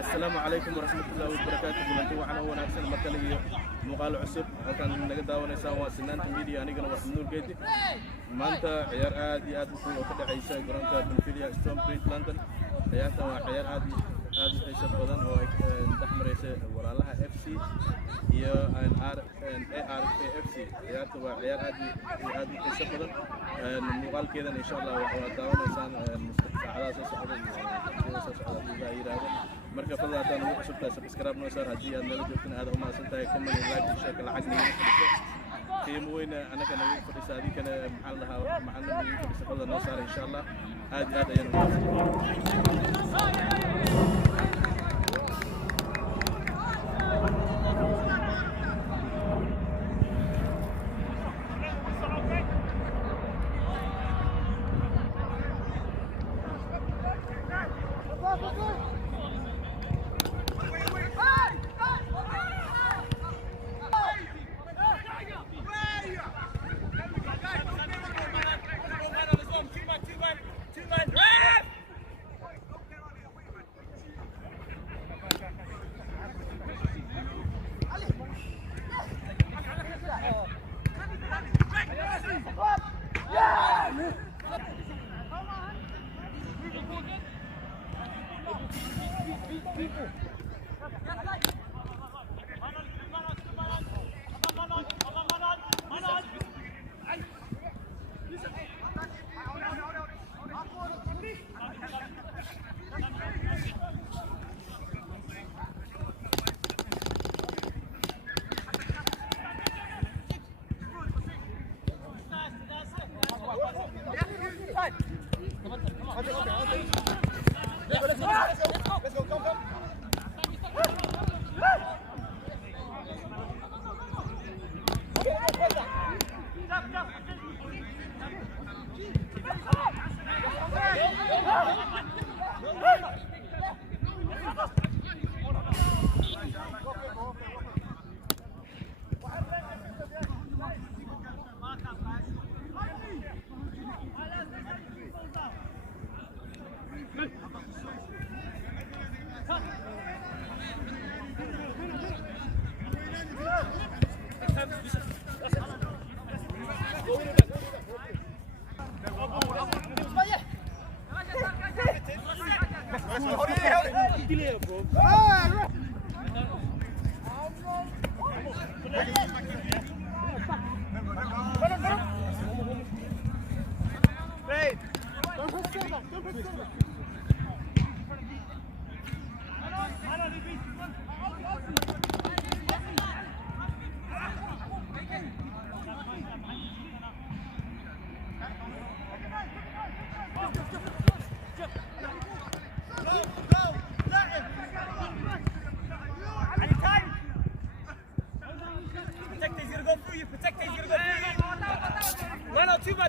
السلام عليكم ورحمة الله وبركاته. كلنتي waxaan u wanaagsan marka la iyo muuqaal cusub halkan naga daawanaysaa waa Sinaanta Media anigana waa Nuur Geedi. maanta ciyaar aad iyo aad u weyn oo ka dhacaysa garoonka Benfica Stonebridge London. ciyaartan waa ciyaar aad u xiiso badan oo ay dhaxmaraysa walaalaha FC iyo ARK FC. ciyaartu waa ciyaar aad u xiiso badan. muuqaalkeedan insha Allah waxaa daawanaysaan saacadaha soo socda yiraahdo. marka fadlan hadaan ugu cusubtahay subscribe noo saar haddii aad nala joogtin aad u mahadsantahay comment like iyo share lacag niga fadhiso qiimo weyn anaga nagu fadhisa adinkana maxaa la dhahaa macallin nagu fadhisa fadlan noo saar insha Allah aad ayaan u mahadsantahay.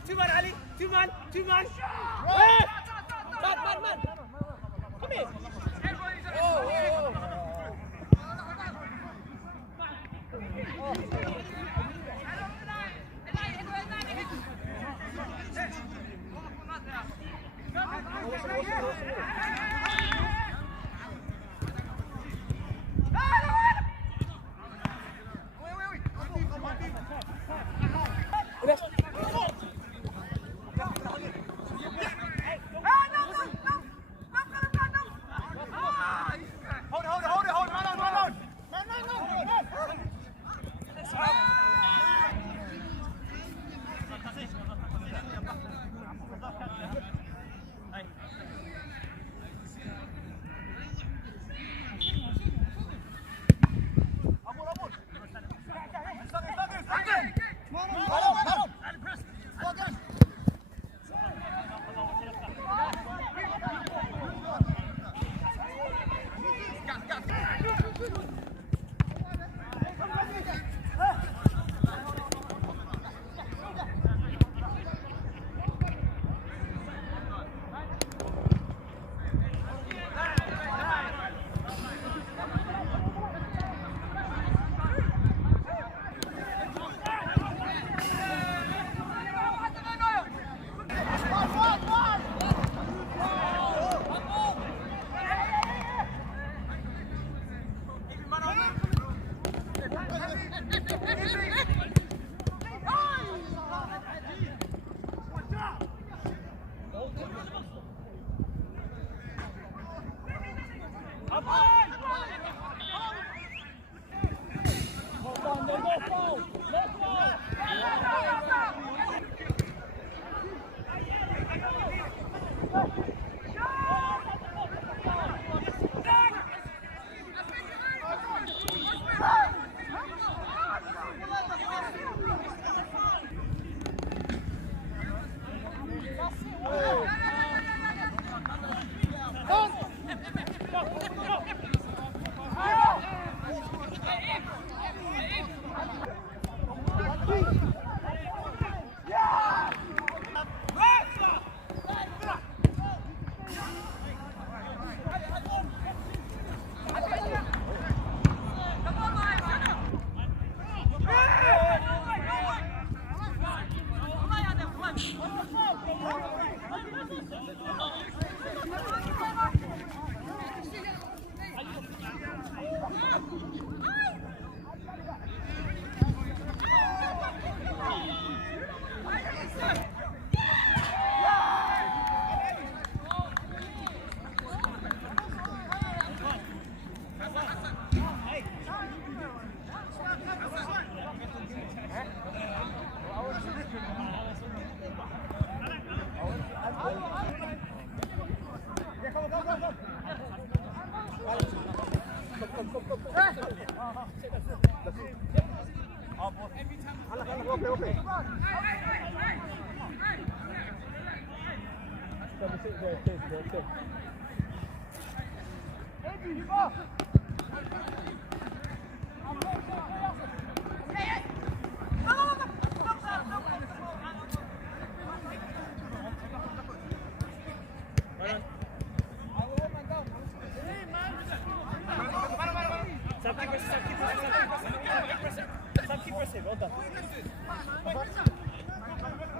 Two man, Ali. Two man. Man. Come here. Hold it.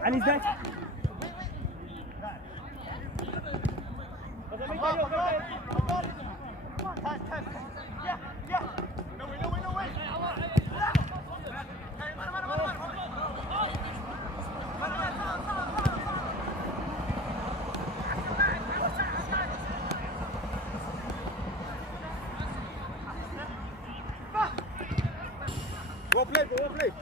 علي ازاي؟ Well played, well played.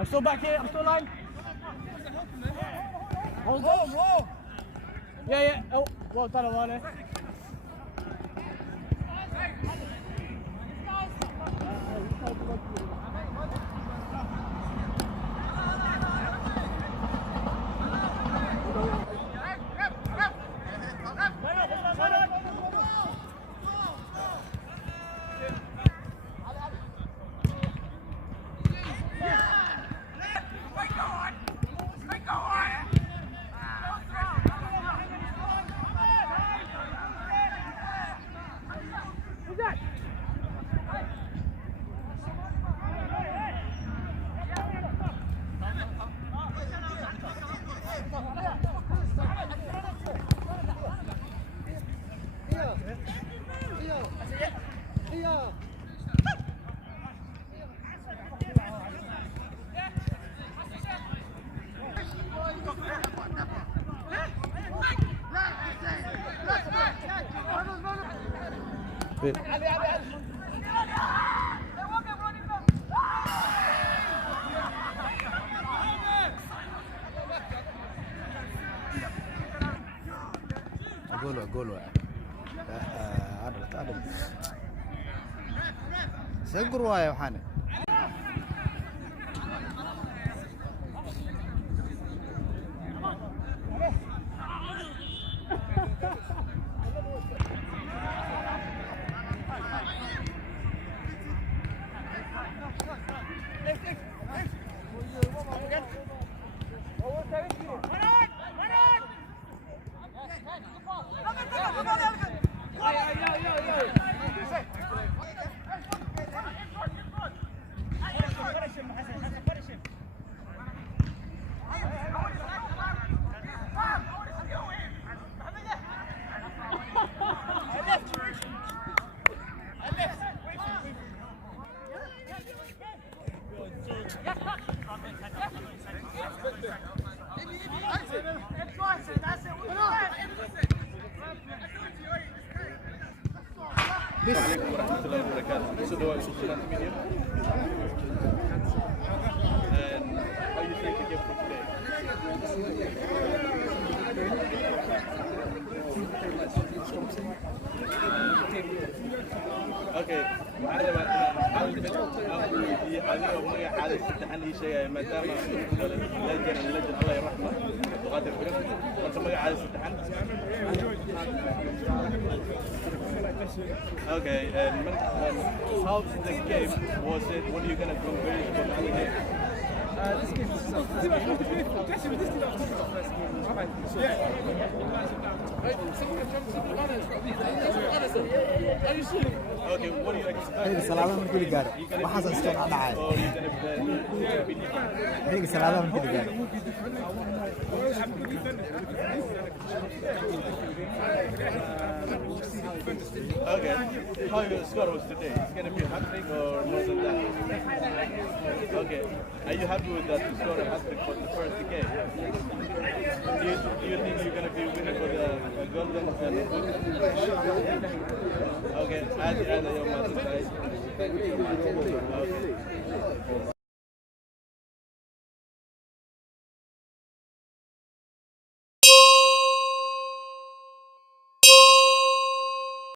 I'm still back here, I'm still line. Hold on. Whoa. Yeah, yeah. Oh, well done, Alana. Wait. جول عدل سجر وايا وحنا عليكم ورحمة الله وبركاته. So do I see that video? And how you think the game for today? Okay. أنا ما حالي امتحان لي شيء ما دام اللجنة الله يرحمه وقادر فريق وأنت ما حالي امتحان. Okay, and how the game was it? What are you gonna compare it to the game? This game is Okay, what do you expect? هيك سلالة من كل جار ما حصل سكان على عاد Or are you gonna be هيك سلالة من كل جار Okay, how your score was today? It's gonna be a hat-trick or more than that? Okay, are you happy with that to score a hat-trick for the first game? Do you think you're gonna be winning for the golden boot? Okay, add your match, guys. Okay.